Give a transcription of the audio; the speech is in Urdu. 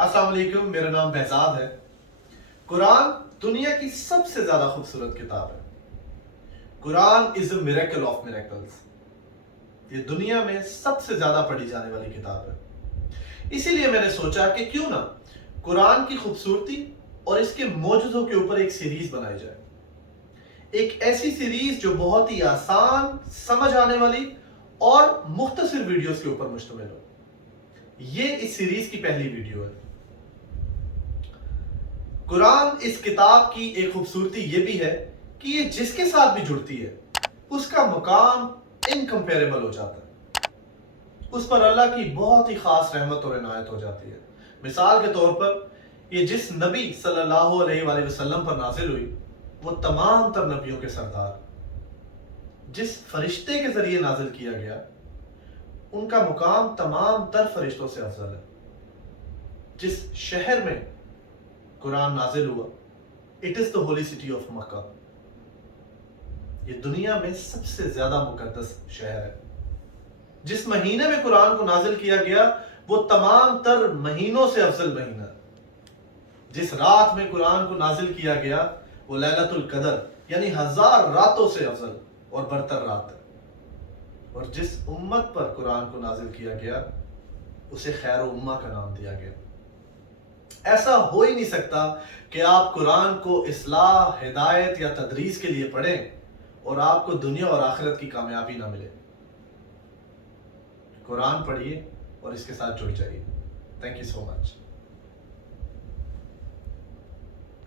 السلام علیکم، میرا نام بہزاد ہے۔ قرآن دنیا کی سب سے زیادہ خوبصورت کتاب ہے۔ قرآن از اے میریکل آف میریکلز۔ یہ دنیا میں سب سے زیادہ پڑھی جانے والی کتاب ہے۔ اسی لیے میں نے سوچا کہ کیوں نہ قرآن کی خوبصورتی اور اس کے معجزوں کے اوپر ایک سیریز بنائی جائے۔ ایک ایسی سیریز جو بہت ہی آسان، سمجھ آنے والی اور مختصر ویڈیوز کے اوپر مشتمل ہو۔ یہ اس سیریز کی پہلی ویڈیو ہے۔ قرآن اس کتاب کی ایک خوبصورتی یہ بھی ہے کہ یہ جس کے ساتھ بھی جڑتی ہے اس کا مقام انکمپیریبل ہو جاتا ہے۔ اس پر اللہ کی بہت ہی خاص رحمت اور عنایت ہو جاتی ہے۔ مثال کے طور پر یہ جس نبی صلی اللہ علیہ وآلہ وسلم پر نازل ہوئی وہ تمام تر نبیوں کے سردار، جس فرشتے کے ذریعے نازل کیا گیا ان کا مقام تمام تر فرشتوں سے افضل ہے۔ جس شہر میں قرآن نازل ہوا it is the holy city of Mecca. یہ دنیا میں سب سے زیادہ مقدس شہر ہے۔ جس مہینے میں قرآن کو نازل کیا گیا وہ تمام تر مہینوں سے افضل مہینہ ہے۔ جس رات میں قرآن کو نازل کیا گیا وہ لیلۃ القدر یعنی 1000 راتوں سے افضل اور برتر رات ہے۔ اور جس امت پر قرآن کو نازل کیا گیا اسے خیر و امہ کا نام دیا گیا۔ ایسا ہو ہی نہیں سکتا کہ آپ قرآن کو اصلاح، ہدایت یا تدریس کے لیے پڑھیں اور آپ کو دنیا اور آخرت کی کامیابی نہ ملے۔ قرآن پڑھیے اور اس کے ساتھ جڑ جائیے۔ Thank you so much.